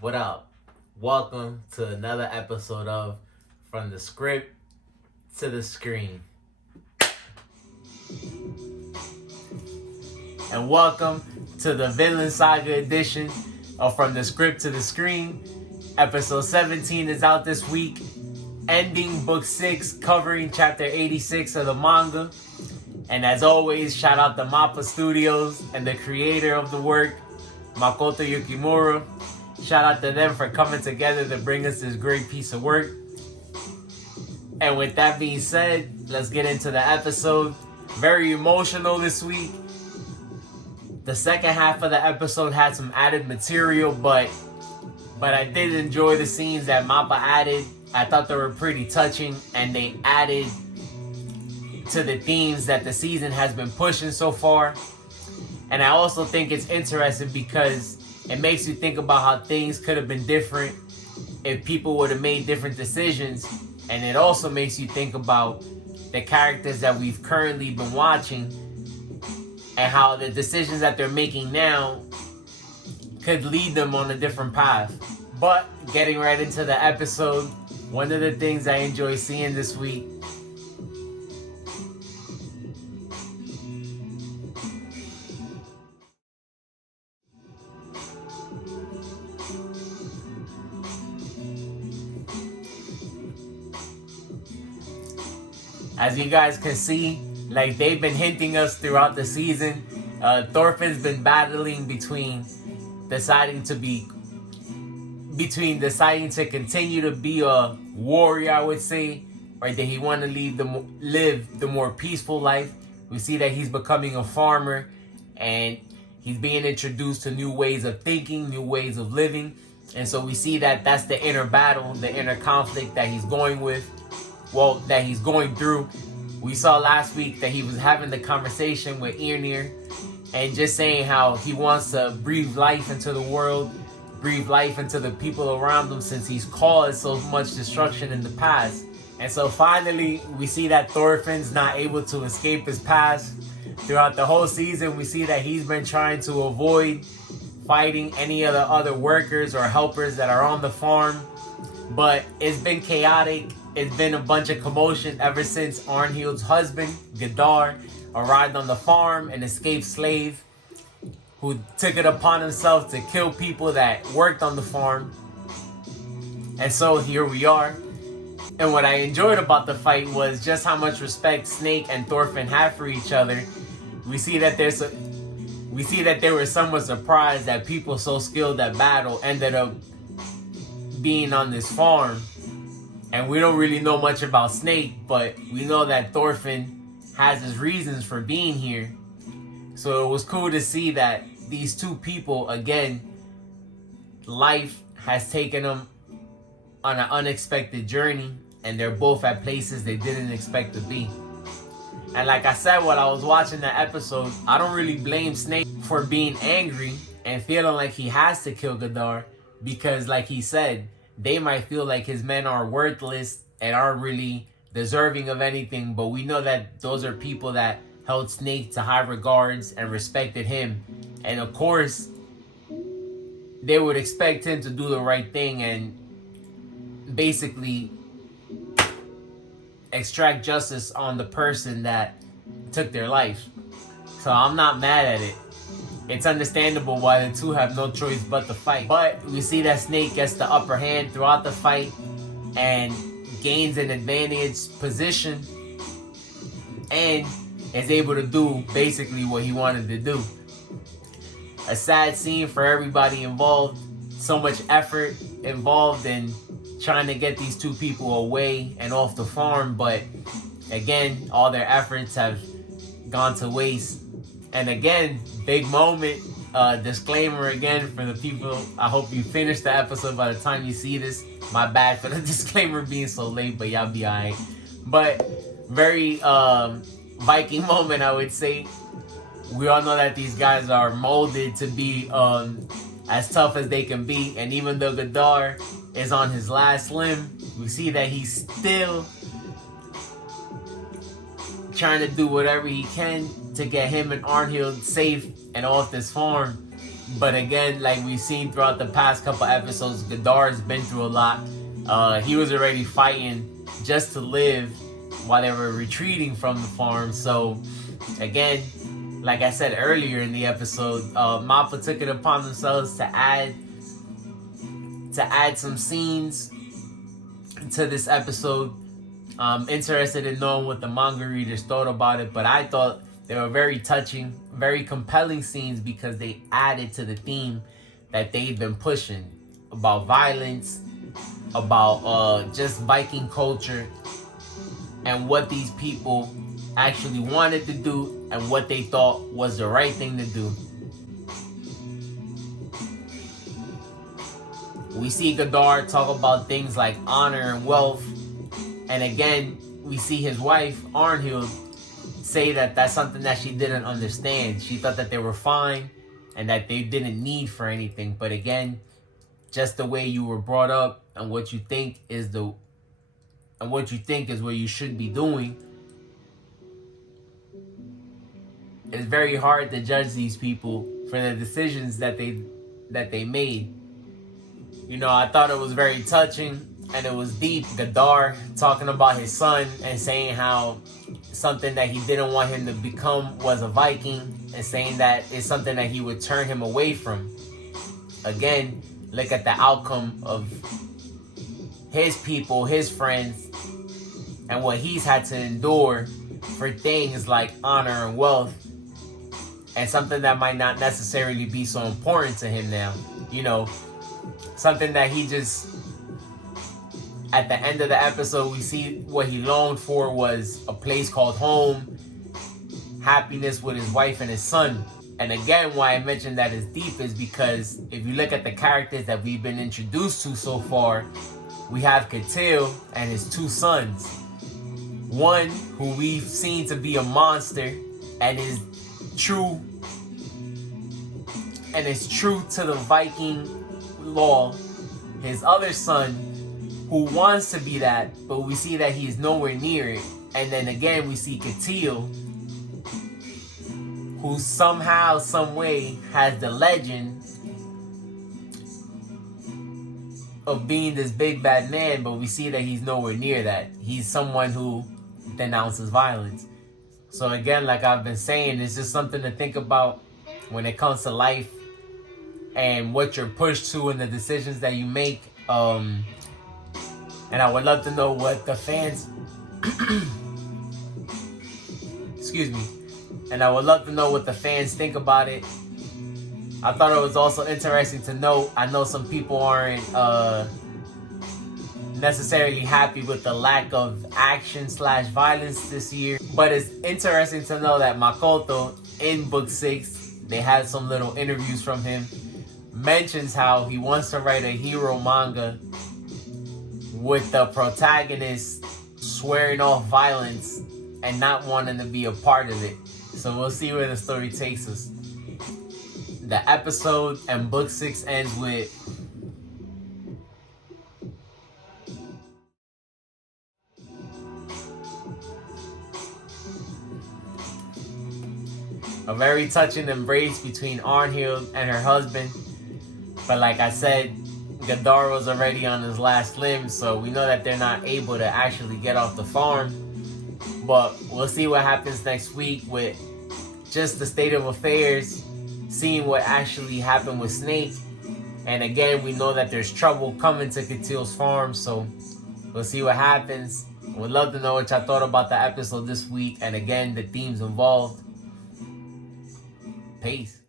What up? Welcome to another episode of From the Script to the Screen. And welcome to the Vinland Saga edition of From the Script to the Screen. Episode 17 is out this week, ending book 6, covering chapter 86 of the manga. And as always, shout out to Mappa Studios and the creator of the work, Makoto Yukimura. Shout out to them for coming together to bring us this great piece of work. And with that being said, let's get into the episode. Very emotional this week. The second half of the episode had some added material, but I did enjoy the scenes that Mappa added. I thought they were pretty touching, and they added to the themes that the season has been pushing so far. And I also think it's interesting because it makes you think about how things could have been different if people would have made different decisions. And it also makes you think about the characters that we've currently been watching and how the decisions that they're making now could lead them on a different path. But getting right into the episode, one of the things I enjoy seeing this week as you guys can see, like they've been hinting us throughout the season, Thorfinn's been battling between deciding to continue to be a warrior, I would say, or did he want to live the more peaceful life. We see that he's becoming a farmer, and he's being introduced to new ways of thinking, new ways of living. And so we see that that's the inner battle, the inner conflict that he's going through. We saw last week that he was having the conversation with Yrnir and just saying how he wants to breathe life into the world, breathe life into the people around him, since he's caused so much destruction in the past. And so finally, we see that Thorfinn's not able to escape his past. Throughout the whole season, we see that he's been trying to avoid fighting any of the other workers or helpers that are on the farm. But it's been chaotic. It's been a bunch of commotion ever since Arnhild's husband, Gadar, arrived on the farm, an escaped slave who took it upon himself to kill people that worked on the farm. And so here we are. And what I enjoyed about the fight was just how much respect Snake and Thorfinn have for each other. We see that they were somewhat surprised that people so skilled at battle ended up being on this farm. And we don't really know much about Snake, but we know that Thorfinn has his reasons for being here. So it was cool to see that these two people, again, life has taken them on an unexpected journey, and they're both at places they didn't expect to be. And like I said while I was watching that episode, I don't really blame Snake for being angry and feeling like he has to kill Gadar, because like he said, they might feel like his men are worthless and aren't really deserving of anything, but we know that those are people that held Snake to high regards and respected him. And of course, they would expect him to do the right thing and basically extract justice on the person that took their life. So I'm not mad at it. It's understandable why the two have no choice but to fight. But we see that Snake gets the upper hand throughout the fight and gains an advantaged position and is able to do basically what he wanted to do. A sad scene for everybody involved. So much effort involved in trying to get these two people away and off the farm, but again, all their efforts have gone to waste. And again, big moment, disclaimer again for the people. I hope you finished the episode by the time you see this. My bad for the disclaimer being so late, but y'all be alright. But very Viking moment, I would say. We all know that these guys are molded to be as tough as they can be. And even though Gadar is on his last limb, we see that he's still trying to do whatever he can to get him and Arnhild safe and off this farm. But again, like we've seen throughout the past couple episodes, Godar's been through a lot. He was already fighting just to live while they were retreating from the farm. So again, like I said earlier in the episode, Mappa took it upon themselves to add some scenes to this episode. I'm interested in knowing what the manga readers thought about it, but I thought they were very touching, very compelling scenes because they added to the theme that they've been pushing about violence, about just Viking culture, and what these people actually wanted to do and what they thought was the right thing to do. We see Godard talk about things like honor and wealth, and again, we see his wife, Arnhild, say that that's something that she didn't understand. She thought that they were fine and that they didn't need for anything. But again, just the way you were brought up and what you think is what you should be doing, it's very hard to judge these people for the decisions that they made. You know, I thought it was very touching and it was deep. Godard talking about his son and saying how something that he didn't want him to become was a Viking, and saying that it's something that he would turn him away from. Again, look at the outcome of his people, his friends, and what he's had to endure for things like honor and wealth, and something that might not necessarily be so important to him now. You know, something that he just, at the end of the episode, we see what he longed for was a place called home, happiness with his wife and his son. And again, why I mentioned that is deep is because if you look at the characters that we've been introduced to so far, we have Catil and his two sons. One who we've seen to be a monster and is true to the Viking law. His other son, who wants to be that, but we see that he's nowhere near it. And then again, we see Catil, who somehow, some way, has the legend of being this big bad man, but we see that he's nowhere near that. He's someone who denounces violence. So again, like I've been saying, it's just something to think about when it comes to life and what you're pushed to and the decisions that you make. And I would love to know what the fans excuse me. And I would love to know what the fans think about it. I thought it was also interesting to note, I know some people aren't necessarily happy with the lack of action/violence this year, but it's interesting to know that Makoto, in book 6, they had some little interviews from him, mentions how he wants to write a hero manga with the protagonist swearing off violence and not wanting to be a part of it. So we'll see where the story takes us. The episode and book 6 ends with a very touching embrace between Arnhild and her husband. But like I said, Godard was already on his last limb, so we know that they're not able to actually get off the farm. But we'll see what happens next week with just the state of affairs, seeing what actually happened with Snake. And again, we know that there's trouble coming to Catil's farm, so we'll see what happens. Would love to know what y'all thought about the episode this week, and again, the themes involved. Peace.